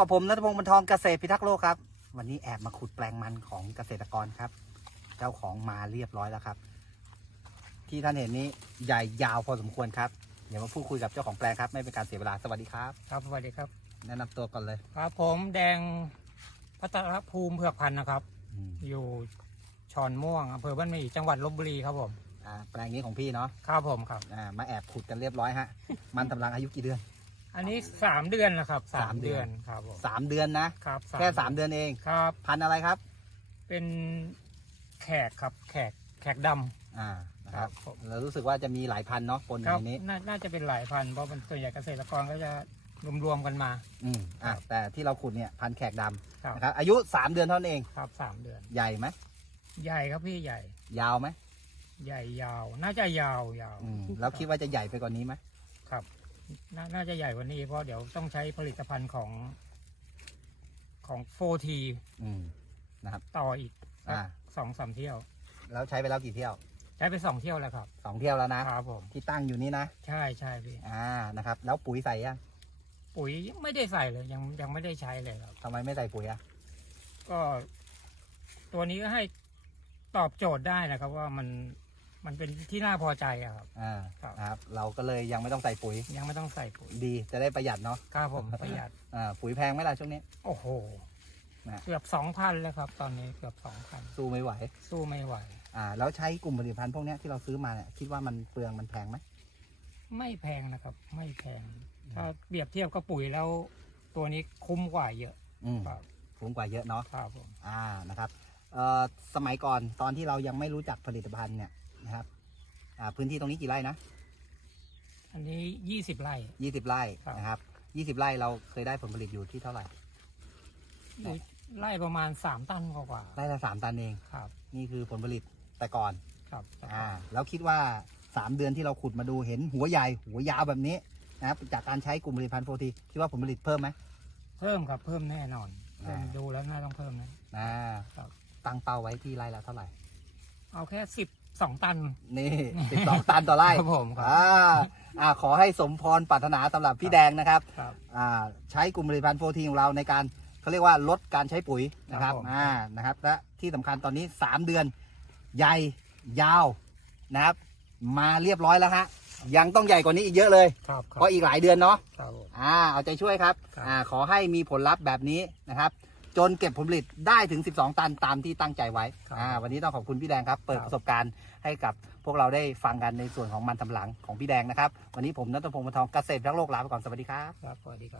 กับผมนัทพงศ์บรรทองเกษตรพิทักษ์โลกครับ วันนี้แอบมาขุดแปลงมันของเกษตรกรครับ เจ้าของมาเรียบร้อยแล้วครับ ที่ท่านเห็นนี้ใหญ่ยาวพอสมควรครับเดี๋ยวมาพูดคุยกับเจ้าของแปลงครับ ไม่เป็นการเสียเวลาสวัสดีครับ ครับสวัสดีครับ แนะนำตัวก่อนเลยครับผมแดงพัทรภูมิเผือกพันธุ์นะครับ อืมอยู่ชอนม่วงอำเภอบ้านหมี่จังหวัดลบบุรีครับผมอ่าแปลงนี้ของพี่เนาะครับผมครับ อ่ามาแอบขุดกันเรียบร้อยฮะ มันทำรังอายุกี่เดือน อันนี้สามเดือนแล้วครับสามเดือนครับผมสามเดือนนะครับแค่สามเดือนเองครับ พันธุ์อะไรครับ เป็นแขกครับแขกแขกดำอ่านะครับผมเรารู้สึกว่าจะมีหลายพันธุ์เนาะปนอครัยู่บในนี้นาน่าจะเป็นหลายพันธุ์เพราะมันส่วนใหญ่เกษตรกรก็จะรวมๆกันมา อืมอ่าครับแต่ที่เราขุดเนี่ยพันธุ์แขกดำครับนะครับ อายุสามเดือนเท่านั้นเองครับสามเดือน ใหญ่ไหมใหญ่ครับพี่ใหญ่ ยาวไหมใหญ่ยาว น่าจะยาวยาวอืมแล้วคิดว่าจะใหญ่ไปกว่านี้ไหมครับ นาน่าจะใหญ่กว่านี้เพราะเดี๋ยวต้องใช้ผลิตภัณฑ์ของของโฟทีอืมนะครับ ต่ออีกอ่า สองสามเที่ยว แล้วใช้ไปแล้วกี่เที่ยวใช้ไปสองเที่ยวแล้วครับสองเที่ยวแล้วนะ ครับผมที่ตั้งอยู่นี่นะ ใช่ใช่พี่อ่า นะครับ แล้วปุ๋ยใส่ยังปุ๋ยไม่ได้ใส่เลยยังยังไม่ได้ใช้เลยครับ ทำไมไม่ใส่ปุ๋ยอะ ก็ตัวนี้ก็ให้ตอบโจทย์ได้นะครับ ว่ามัน มันเป็นที่น่าพอใจอะครับ อ่าครับ นะครับ เราก็เลยยังไม่ต้องใส่ปุ๋ยยังไม่ต้องใส่ปุ๋ยดีจะได้ประหยัดเนาะครับผมประหยัด อ่าปุ๋ยแพงไหมล่ะช่วงนี้ โอ้โหนะ เกือบสองพันแล้วครับ ตอนนี้เกือบสองพันสู้ไม่ไหว สู้ไม่ไหว อ่าแล้วใช้กลุ่มผลิตภัณฑ์พวกเนี้ยที่เราซื้อมาเนี่ยคิดว่ามันเปลืองมันแพงไหม ไม่แพงนะครับ ไม่แพง ถ้าเปรียบเทียบกับปุ๋ยแล้ว ตัวนี้คุ้มกว่าเยอะอืมครับคุ้มกว่าเยอะเนาะครับผมอ่านะครับเอ่อสมัยก่อนตอนที่เรายังไม่รู้จักผลิตภัณฑ์เนี่ย นะครับอ่าพื้นที่ตรงนี้กี่ไร่นะอันนี้ยี่สิบไร่ ยี่สิบไร่ครับ นะครับยี่สิบไร่เราเคยได้ผลผลิตอยู่ที่เท่าไหร่อยู่ไร่ประมาณสามตันกว่าไร่ละสามตันเอง ๆครับ นี่คือผลผลิตแต่ก่อนครับอ่าแล้วคิดว่าสามเดือนที่เราขุดมาดูเห็นหัวใหญ่หัวยาวแบบนี้นะครับจากการใช้กลุ่มผลิตภัณฑ์โฟทีคิดว่าผลผลิตเพิ่มไหม เพิ่มครับเพิ่มแน่นอนอ่า ดูแล้วน่าต้องเพิ่มนะนะครับ ตั้งเป้าไว้ที่ไร่ละเท่าไหร่ เอาแค่สิบ สองตัน นี่สิบสองตันต่อไร่ครับผมครับ อ่าอ่าขอให้สมพรปรารถนาสำหรับพี่แดงนะครับครับ อ่าใช้กลุ่มผลิตภัณฑ์โฟทีของเราในการเขาเรียกว่าลดการใช้ปุ๋ยนะครับครับผม อ่านะครับ และที่สำคัญตอนนี้ 3 เดือน ใหญ่ยาวนะครับ มาเรียบร้อยแล้วฮะยังต้องใหญ่กว่านี้อีกเยอะเลย ครับครัเพราะอีกหลายเดือนเนาะ ครับผม อ่าเอาใจช่วยครับครับ อ่าขอให้มีผลลัพธ์แบบนี้นะครับ จนเก็บผลผลิตได้ถึง 12 ตันตามที่ตั้งใจไว้อ่าวันนี้ต้องขอบคุณพี่แดงครับ เปิดประสบการณ์ให้กับพวกเราได้ฟังกันในส่วนของมันสำปะหลังของพี่แดงนะครับ วันนี้ผมนัทพงศ์มนทองเกษตรรักโลกลาไปก่อนสวัสดีครับ ครับสวัสดีครับ